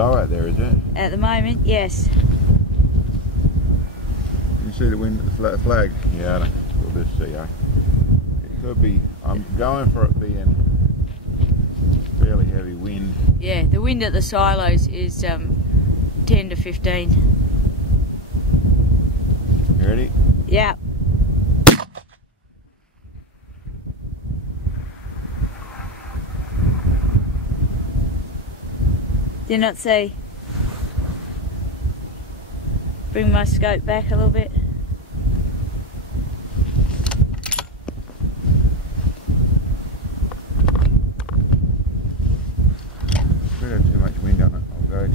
low out there, is it? At the moment, yes. Can you see the wind at the flag? Yeah, I don't know. We'll just see, eh? It could be, I'm going for it being fairly heavy wind. Yeah, the wind at the silos is 10 to 15. You ready? Yeah. Did not see. Bring my scope back a little bit. We don't have too much wind on it. I'll go to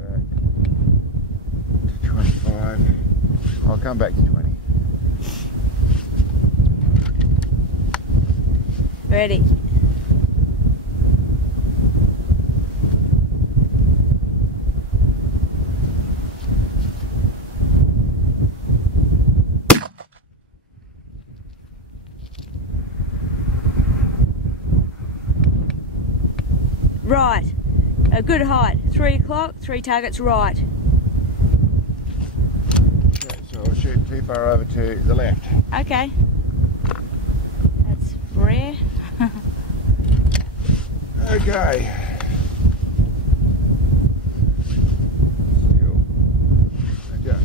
back to 25. I'll come back to 20. Ready. Right, a good height, 3 o'clock, 3 targets right. Okay, so I'll shoot too far over to the left. Okay, that's rare. Okay. Still. Okay.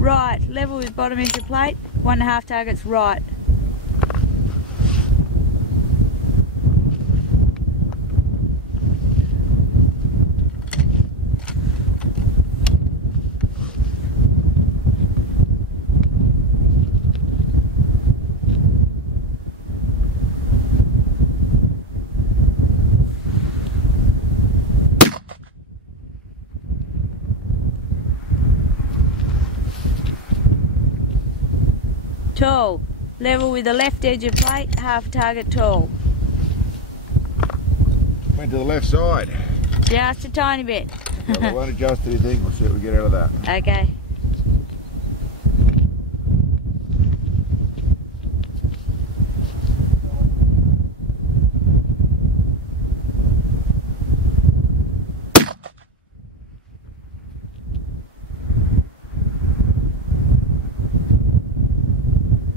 Right, level with bottom edge of plate, 1.5 targets right. Tall, level with the left edge of plate, 1/2 target tall. Went to the left side. Just a tiny bit. Well, I won't adjust anything. We'll see what we get out of that. Okay.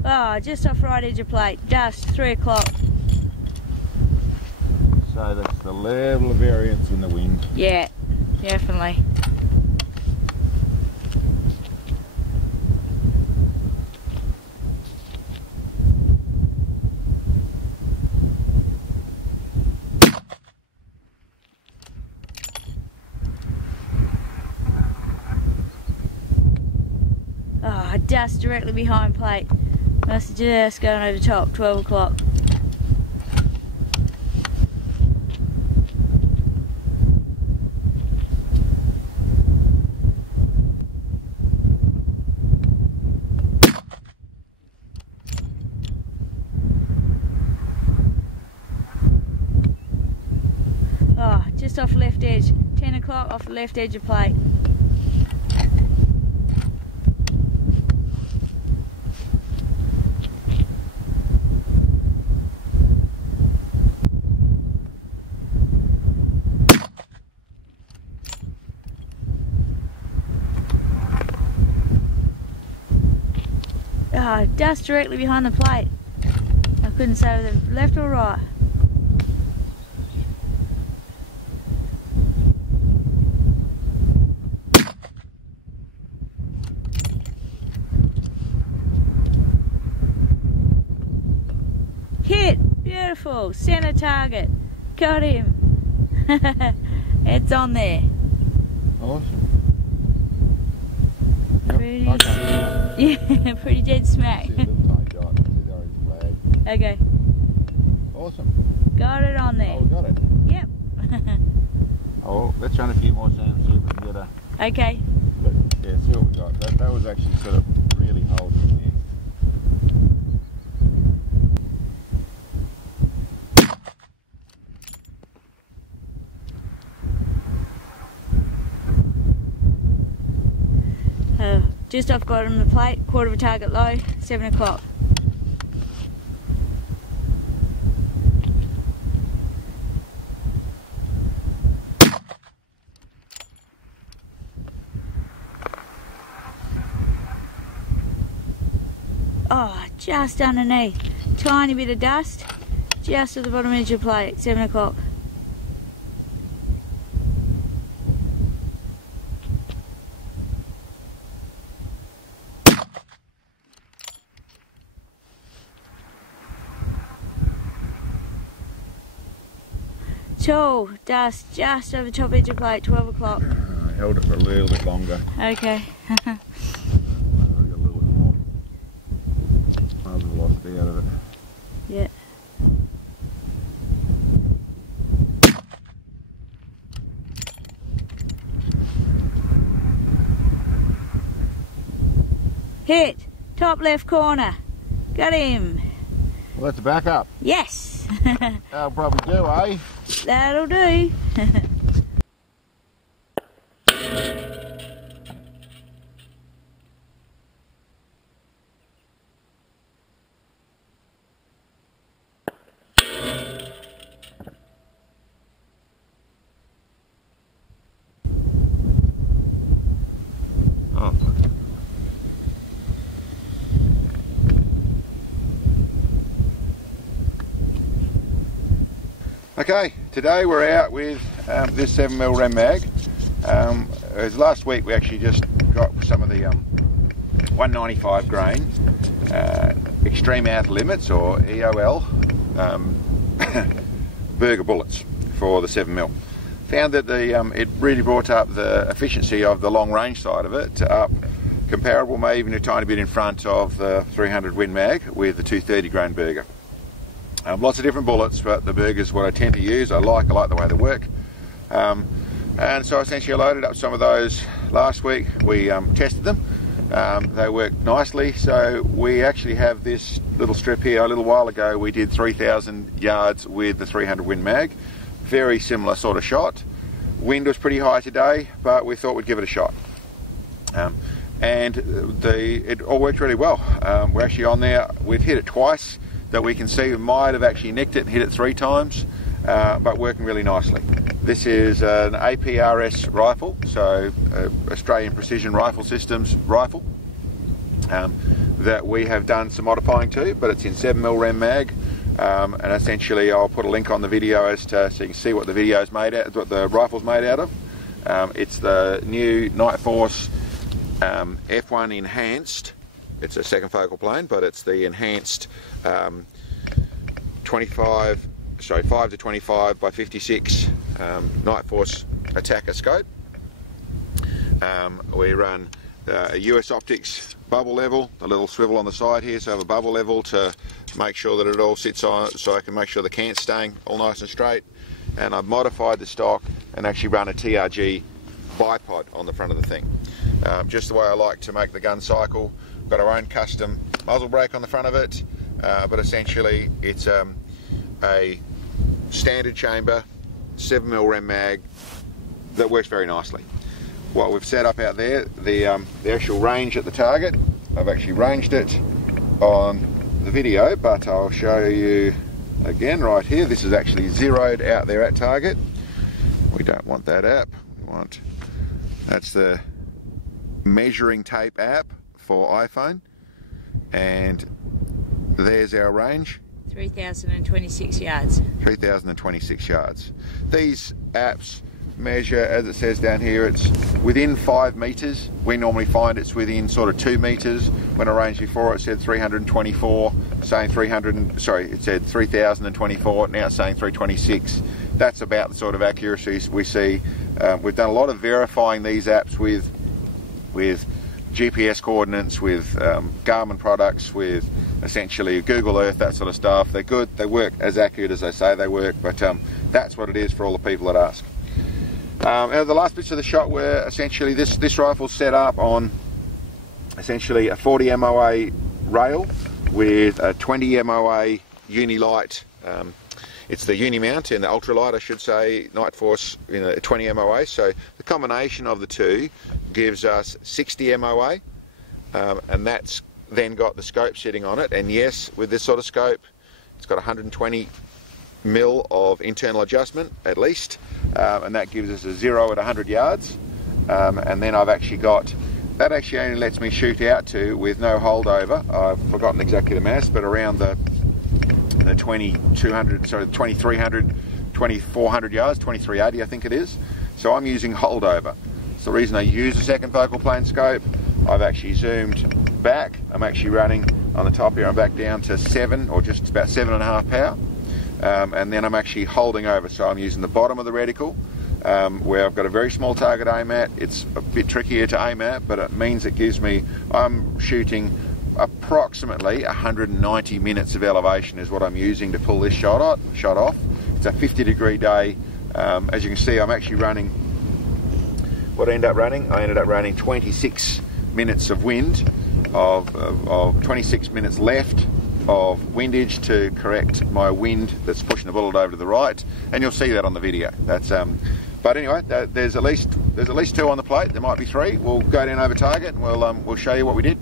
Oh, just off right edge of plate, just 3 o'clock. So that's the level of variance in the wind. Yeah, definitely. Oh, dust directly behind plate. Must have just gone over top, 12 o'clock. Oh, just off left edge, 10 o'clock off the left edge of plate. Oh, dust directly behind the plate. I couldn't say whether left or right. Hit! Beautiful! Center target. Got him. It's on there. Awesome. Pretty, Yep, okay. yeah, pretty dead smack. See a little tiny dot. See the orange flag. Okay. Awesome. Got it on there. Oh, we got it. Yep. Oh, let's run a few more sounds, see if we can get a Okay. look. Yeah, see what we got. That was actually sort of really holding in there. just off bottom of the plate, quarter of a target low, 7 o'clock. Oh, just underneath. Tiny bit of dust, just at the bottom edge of the plate, 7 o'clock. Tall dust just over the top edge of the plate, 12 o'clock. I held it for a little bit longer. Okay. I got a little bit more other velocity out of it. Yeah. Hit! Top left corner. Got him. Well, that's a backup. Yes! That'll probably do, eh? That'll do. Oh. Okay, today we're out with this 7mm Rem Mag. As last week we actually just got some of the 195 grain extreme outer limits, or EOL, burger bullets for the 7mm. Found that it really brought up the efficiency of the long range side of it up comparable, maybe even a tiny bit in front of the 300 Win Mag with the 230 grain burger. Lots of different bullets, but the burger's what I tend to use. I like the way they work. And so essentially I loaded up some of those last week. We tested them. They worked nicely. So we actually have this little strip here. A little while ago we did 3,000 yards with the 300 Win Mag. Very similar sort of shot. Wind was pretty high today, but we thought we'd give it a shot. And it all worked really well. We're actually on there. We've hit it twice. That we can see we might have actually nicked it and hit it 3 times, but working really nicely. This is an APRS rifle, so Australian Precision Rifle Systems rifle, that we have done some modifying to, but it's in 7mm Rem Mag, and essentially I'll put a link on the video as to, so you can see what the video's made out, what the rifle's made out of. It's the new Night Force F1 enhanced. It's a second focal plane, but it's the enhanced 5 to 25 by 56 Night Force attacker scope. We run a US optics bubble level, a little swivel on the side here, so I have a bubble level to make sure that it all sits on, so I can make sure the cant's staying all nice and straight. And I've modified the stock and actually run a TRG bipod on the front of the thing. Just the way I like to make the gun cycle. Got our own custom muzzle brake on the front of it, but essentially it's a standard chamber 7mm Rem Mag that works very nicely. What we've set up out there, the actual range at the target, I've actually ranged it on the video, but I'll show you again right here. This is actually zeroed out there at target. We don't want that app. That's the measuring tape app for iPhone, and there's our range. 3,026 yards. 3,026 yards. These apps measure, as it says down here, it's within 5 meters. We normally find it's within sort of 2 meters. When I ranged before, it said 324, saying 3,024. Now it's saying 326. That's about the sort of accuracies we see. We've done a lot of verifying these apps with GPS coordinates, with Garmin products, with essentially Google Earth, that sort of stuff. They're good, they work as accurate as they say they work, but that's what it is for all the people that ask. Now the last bits of the shot were essentially this rifle's set up on essentially a 40 MOA rail with a 20 MOA Unilight. It's the Unimount and the Ultralight, I should say, Night Force, 20 MOA. So the combination of the two gives us 60 MOA. and that's then got the scope sitting on it. And yes, with this sort of scope, it's got 120 mil of internal adjustment at least, and that gives us a 0 at 100 yards. And then I've actually got, that actually only lets me shoot out to, with no holdover, I've forgotten exactly the mass, but around the 2200, sorry, the 2300, 2400 yards, 2380 I think it is. So I'm using holdover. So the reason I use a second focal plane scope, I've actually zoomed back. I'm actually running on the top here, I'm back down to 7 or just about 7.5 power. And then I'm actually holding over, so I'm using the bottom of the reticle, where I've got a very small target aim at. It's a bit trickier to aim at, but it means it gives me, I'm shooting approximately 190 minutes of elevation is what I'm using to pull this shot off. It's a 50-degree day. As you can see, I'm actually running, what I ended up running 26 minutes of wind, of 26 minutes left of windage to correct my wind that's pushing the bullet over to the right, and you'll see that on the video. That's but anyway, there's at least 2 on the plate. There might be 3. We'll go down over target and we'll show you what we did.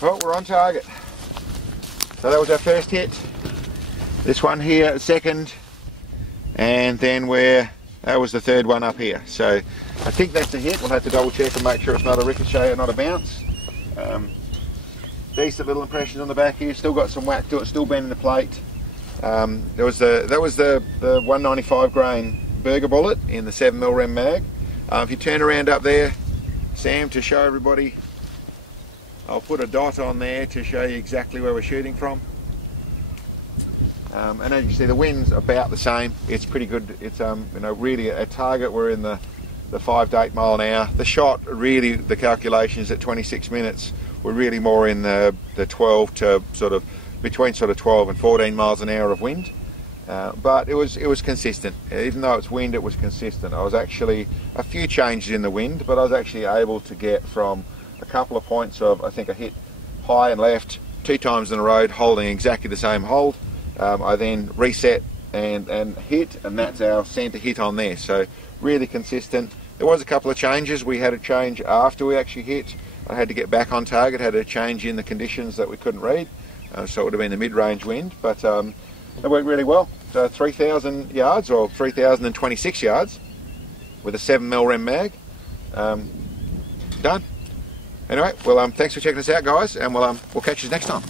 Well, we're on target. So that was our first hit. This one here, second, and then that was the third one up here. So I think that's a hit. We'll have to double check and make sure it's not a ricochet or not a bounce. Decent little impressions on the back here. Still got some whack to it. Still bending the plate. That was the 195 grain burger bullet in the 7mm Rem Mag. If you turn around up there, Sam, to show everybody, I'll put a dot on there to show you exactly where we're shooting from. And as you can see, the wind's about the same. It's pretty good. It's really at target we're in the 5 to 8 mile an hour. The shot, really, the calculations at 26 minutes were really more in the 12 to between 12 and 14 miles an hour of wind. But it was consistent. Even though it's wind, it was consistent. I was actually a few changes in the wind, but I was actually able to get from a couple of points of, I think I hit high and left 2 times in a row, holding exactly the same hold. I then reset and hit, and that's our centre hit on there. So really consistent. There was a couple of changes. We had a change after we actually hit. I had to get back on target, had a change in the conditions that we couldn't read. So it would have been the mid-range wind, but it worked really well. So 3,000 yards, or 3,026 yards, with a 7mm Rem Mag. Done. Anyway, well, thanks for checking us out, guys, and we'll catch you next time.